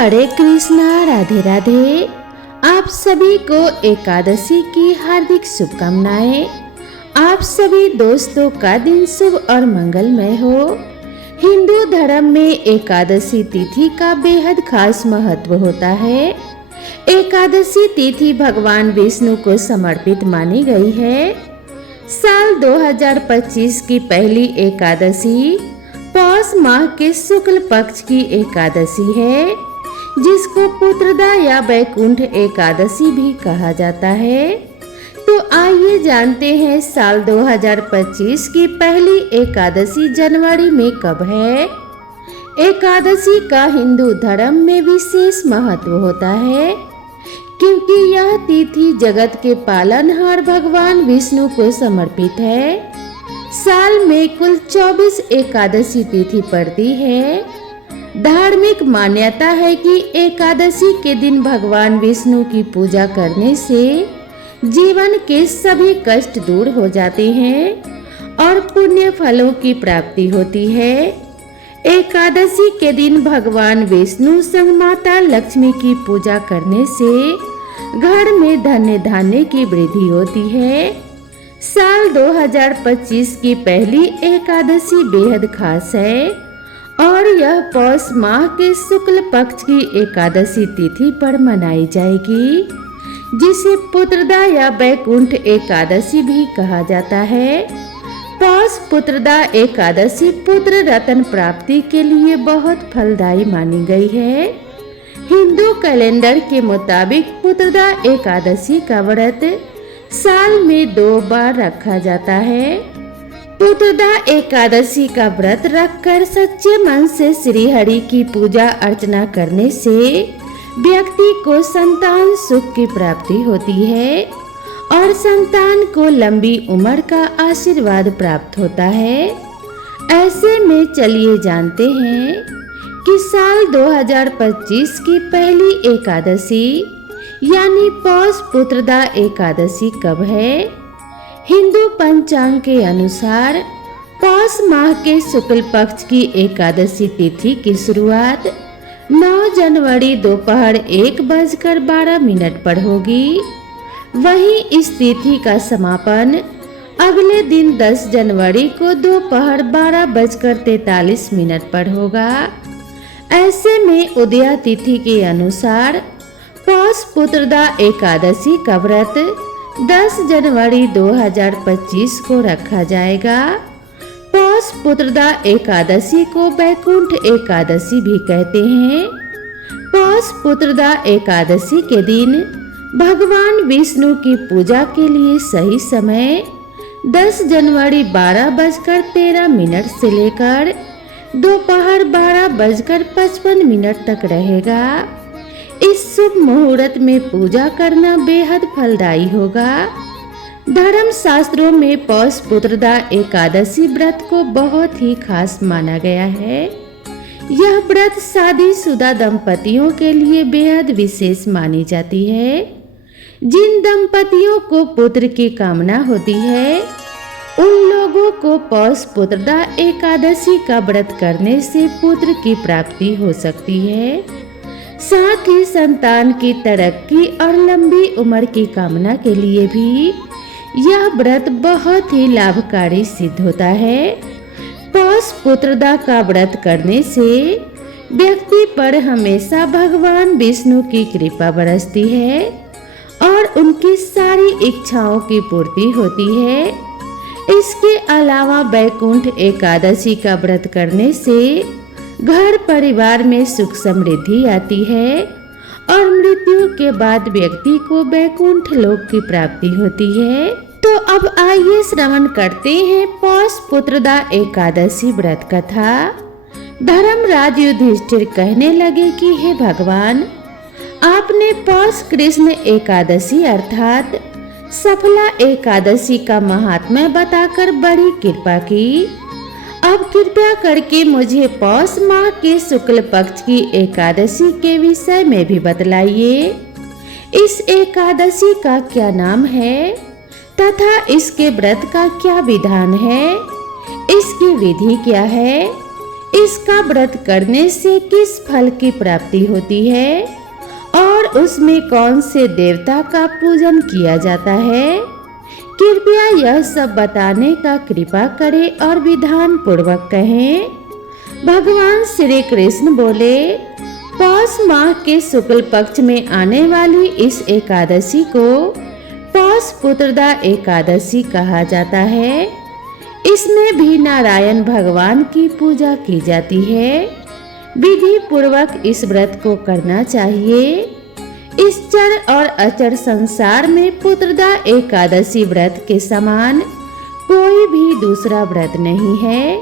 हरे कृष्णा, राधे राधे। आप सभी को एकादशी की हार्दिक शुभकामनाएं। आप सभी दोस्तों का दिन शुभ और मंगलमय हो। हिंदू धर्म में एकादशी तिथि का बेहद खास महत्व होता है। एकादशी तिथि भगवान विष्णु को समर्पित मानी गई है। साल 2025 की पहली एकादशी पौष माह के शुक्ल पक्ष की एकादशी है, जिसको पुत्रदा या वैकुंठ एकादशी भी कहा जाता है। तो आइए जानते हैं साल 2025 की पहली एकादशी जनवरी में कब है। एकादशी का हिंदू धर्म में विशेष महत्व होता है, क्योंकि यह तिथि जगत के पालनहार भगवान विष्णु को समर्पित है। साल में कुल 24 एकादशी तिथि पड़ती है। धार्मिक मान्यता है कि एकादशी के दिन भगवान विष्णु की पूजा करने से जीवन के सभी कष्ट दूर हो जाते हैं और पुण्य फलों की प्राप्ति होती है। एकादशी के दिन भगवान विष्णु संग माता लक्ष्मी की पूजा करने से घर में धन्य धान्य की वृद्धि होती है। साल 2025 की पहली एकादशी बेहद खास है और यह पौष माह के शुक्ल पक्ष की एकादशी तिथि पर मनाई जाएगी, जिसे पुत्रदा या वैकुंठ एकादशी भी कहा जाता है। पौष पुत्रदा एकादशी पुत्र रत्न प्राप्ति के लिए बहुत फलदायी मानी गई है। हिंदू कैलेंडर के मुताबिक पुत्रदा एकादशी का व्रत साल में 2 बार रखा जाता है। पुत्रदा एकादशी का व्रत रखकर सच्चे मन से श्री हरि की पूजा अर्चना करने से व्यक्ति को संतान सुख की प्राप्ति होती है और संतान को लंबी उम्र का आशीर्वाद प्राप्त होता है। ऐसे में चलिए जानते हैं कि साल 2025 की पहली एकादशी यानी पौष पुत्रदा एकादशी कब है। हिंदू पंचांग के अनुसार पौष माह के शुक्ल पक्ष की एकादशी तिथि की शुरुआत 9 जनवरी दोपहर 1:12 पर होगी। वहीं इस तिथि का समापन अगले दिन 10 जनवरी को दोपहर 12:43 पर होगा। ऐसे में उदया तिथि के अनुसार पौष पुत्रदा एकादशी का व्रत 10 जनवरी 2025 को रखा जाएगा। पौष पुत्रदा एकादशी को वैकुंठ एकादशी भी कहते हैं। पौष पुत्रदा एकादशी के दिन भगवान विष्णु की पूजा के लिए सही समय 10 जनवरी 12:13 से लेकर दोपहर 12:55 तक रहेगा। इस शुभ मुहूर्त में पूजा करना बेहद फलदायी होगा। धर्म शास्त्रों में पौष पुत्रदा एकादशी व्रत को बहुत ही खास माना गया है। यह व्रत शादीशुदा दंपतियों के लिए बेहद विशेष मानी जाती है। जिन दंपतियों को पुत्र की कामना होती है, उन लोगों को पौष पुत्रदा एकादशी का व्रत करने से पुत्र की प्राप्ति हो सकती है। साथ ही संतान की तरक्की और लंबी उम्र की कामना के लिए भी यह व्रत बहुत ही लाभकारी सिद्ध होता है। पौष पुत्रदा का व्रत करने से व्यक्ति पर हमेशा भगवान विष्णु की कृपा बरसती है और उनकी सारी इच्छाओं की पूर्ति होती है। इसके अलावा वैकुंठ एकादशी का व्रत करने से घर परिवार में सुख समृद्धि आती है और मृत्यु के बाद व्यक्ति को वैकुंठ लोक की प्राप्ति होती है। तो अब आइए श्रवण करते हैं पौष पुत्रदा एकादशी व्रत कथा। धर्मराज युधिष्ठिर कहने लगे कि हे भगवान, आपने पौष कृष्ण एकादशी अर्थात सफला एकादशी का महात्म्य बताकर बड़ी कृपा की। अब कृपया करके मुझे पौष माह के शुक्ल पक्ष की एकादशी के विषय में भी बतलाइए। इस एकादशी का क्या नाम है तथा इसके व्रत का क्या विधान है, इसकी विधि क्या है, इसका व्रत करने से किस फल की प्राप्ति होती है और उसमें कौन से देवता का पूजन किया जाता है, कृपया यह सब बताने का कृपा करें और विधान पूर्वक कहें। भगवान श्री कृष्ण बोले, पौष माह के शुक्ल पक्ष में आने वाली इस एकादशी को पौष पुत्रदा एकादशी कहा जाता है। इसमें भी नारायण भगवान की पूजा की जाती है। विधि पूर्वक इस व्रत को करना चाहिए। इस चर और अचर संसार में पुत्रदा एकादशी व्रत के समान कोई भी दूसरा व्रत नहीं है।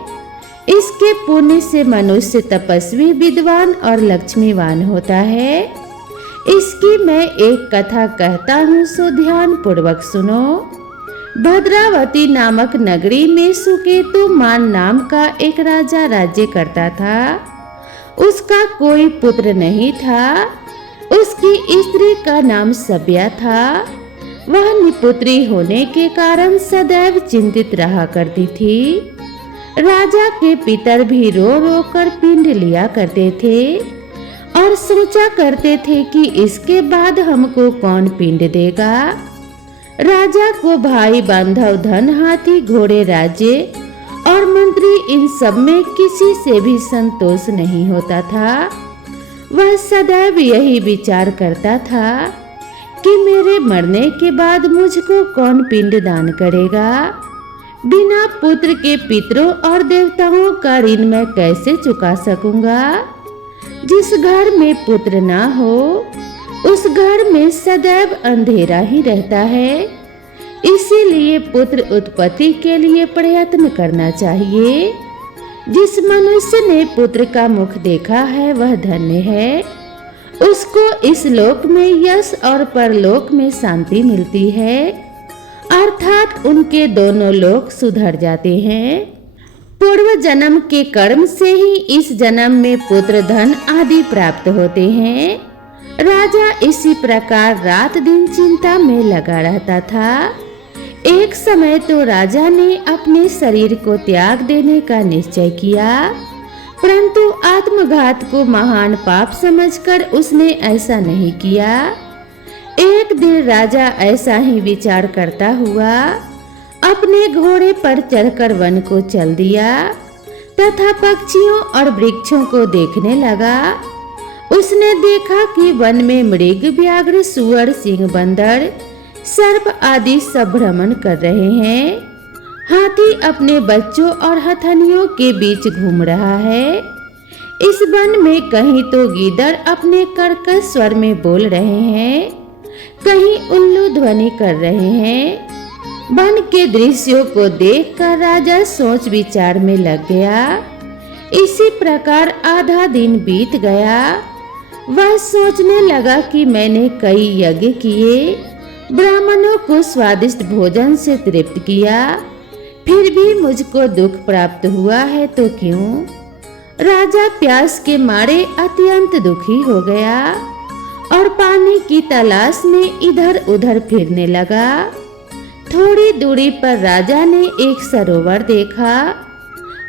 इसके पुण्य से मनुष्य तपस्वी, विद्वान और लक्ष्मीवान होता है। इसकी मैं एक कथा कहता हूँ, सो ध्यान पूर्वक सुनो। भद्रावती नामक नगरी में सुकेतु मान नाम का एक राजा राज्य करता था। उसका कोई पुत्र नहीं था। उसकी स्त्री का नाम सभ्या था। वह निपुत्री होने के कारण सदैव चिंतित रहा करती थी। राजा के पितर भी रो रो कर पिंड लिया करते थे और सोचा करते थे कि इसके बाद हमको कौन पिंड देगा। राजा को भाई बांधव, धन, हाथी, घोड़े, राज्य और मंत्री, इन सब में किसी से भी संतोष नहीं होता था। वह सदैव यही विचार करता था कि मेरे मरने के बाद मुझको कौन पिंड दान करेगा। बिना पुत्र के पितरों और देवताओं का ऋण मैं कैसे चुका सकूंगा। जिस घर में पुत्र ना हो उस घर में सदैव अंधेरा ही रहता है। इसीलिए पुत्र उत्पत्ति के लिए प्रयत्न करना चाहिए। जिस मनुष्य ने पुत्र का मुख देखा है वह धन्य है। उसको इस लोक में यश और परलोक में शांति मिलती है, अर्थात उनके दोनों लोक सुधर जाते हैं। पूर्व जन्म के कर्म से ही इस जन्म में पुत्र, धन आदि प्राप्त होते हैं। राजा इसी प्रकार रात दिन चिंता में लगा रहता था। एक समय तो राजा ने अपने शरीर को त्याग देने का निश्चय किया, परंतु आत्मघात को महान पाप समझकर उसने ऐसा नहीं किया। एक दिन राजा ऐसा ही विचार करता हुआ अपने घोड़े पर चढ़कर वन को चल दिया तथा पक्षियों और वृक्षों को देखने लगा। उसने देखा कि वन में मृग, व्याघ्र, सुअर, सिंह, बंदर, सर्प आदि सब भ्रमण कर रहे हैं। हाथी अपने बच्चों और हथनियों के बीच घूम रहा है। इस वन में कहीं तो गीदड़ अपने कर्कश स्वर में बोल रहे हैं, कहीं उल्लू ध्वनि कर रहे हैं। वन के दृश्यों को देखकर राजा सोच विचार में लग गया। इसी प्रकार आधा दिन बीत गया। वह सोचने लगा कि मैंने कई यज्ञ किए, ब्राह्मणों को स्वादिष्ट भोजन से तृप्त किया, फिर भी मुझको दुख प्राप्त हुआ है तो क्यों। राजा प्यास के मारे अत्यंत दुखी हो गया और पानी की तलाश में इधर उधर फिरने लगा। थोड़ी दूरी पर राजा ने एक सरोवर देखा।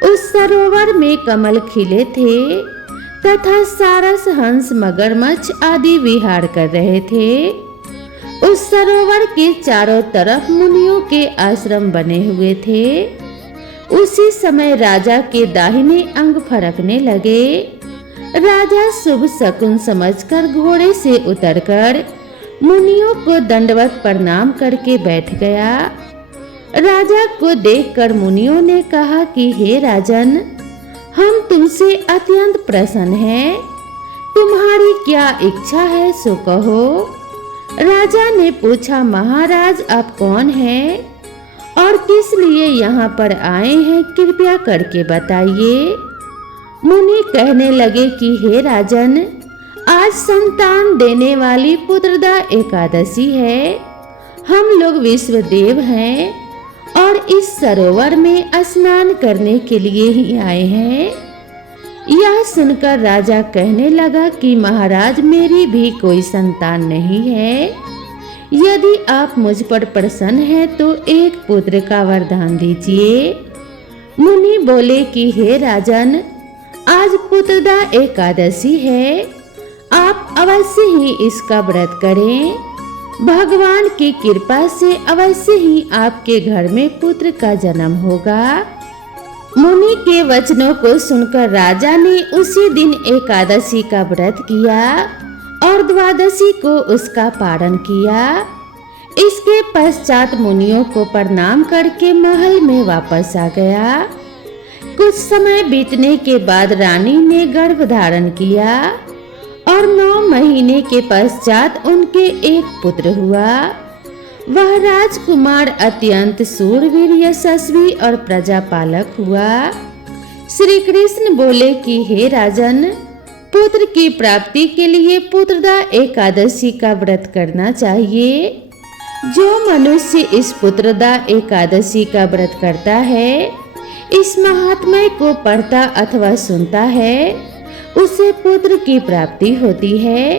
उस सरोवर में कमल खिले थे तथा सारस, हंस, मगरमच्छ आदि विहार कर रहे थे। उस सरोवर के चारों तरफ मुनियों के आश्रम बने हुए थे। उसी समय राजा के दाहिने अंग फरकने लगे। राजा शुभ शकुन समझकर घोड़े से उतरकर मुनियों को दंडवत प्रणाम करके बैठ गया। राजा को देखकर मुनियों ने कहा कि हे राजन, हम तुमसे अत्यंत प्रसन्न हैं। तुम्हारी क्या इच्छा है सो कहो। राजा ने पूछा, महाराज आप कौन हैं और किस लिए यहाँ पर आए हैं, कृपया करके बताइए। मुनि कहने लगे कि हे राजन, आज संतान देने वाली पुत्रदा एकादशी है। हम लोग विश्वदेव हैं और इस सरोवर में स्नान करने के लिए ही आए हैं। यह सुनकर राजा कहने लगा कि महाराज, मेरी भी कोई संतान नहीं है। यदि आप मुझ पर प्रसन्न हैं तो एक पुत्र का वरदान दीजिए। मुनि बोले कि हे राजन, आज पुत्रदा एकादशी है। आप अवश्य ही इसका व्रत करें। भगवान की कृपा से अवश्य ही आपके घर में पुत्र का जन्म होगा। मुनि के वचनों को सुनकर राजा ने उसी दिन एकादशी का व्रत किया और द्वादशी को उसका पारण किया। इसके पश्चात मुनियों को प्रणाम करके महल में वापस आ गया। कुछ समय बीतने के बाद रानी ने गर्भ धारण किया और 9 महीने के पश्चात उनके एक पुत्र हुआ। वह राजकुमार अत्यंत शूरवीर, यशस्वी और प्रजापालक हुआ। श्री कृष्ण बोले कि हे राजन, पुत्र की प्राप्ति के लिए पुत्रदा एकादशी का व्रत करना चाहिए। जो मनुष्य इस पुत्रदा एकादशी का व्रत करता है, इस महात्म्य को पढ़ता अथवा सुनता है, उसे पुत्र की प्राप्ति होती है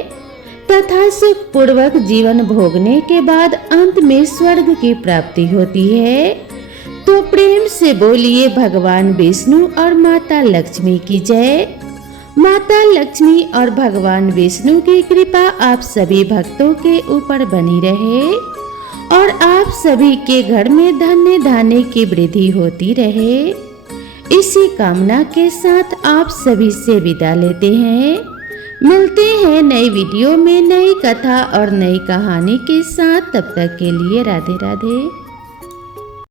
तथा सुख पूर्वक जीवन भोगने के बाद अंत में स्वर्ग की प्राप्ति होती है। तो प्रेम से बोलिए भगवान विष्णु और माता लक्ष्मी की जय। माता लक्ष्मी और भगवान विष्णु की कृपा आप सभी भक्तों के ऊपर बनी रहे और आप सभी के घर में धन्य धान्य की वृद्धि होती रहे। इसी कामना के साथ आप सभी से विदा लेते हैं। मिलते हैं नई वीडियो में नई कथा और नई कहानी के साथ। तब तक के लिए राधे राधे।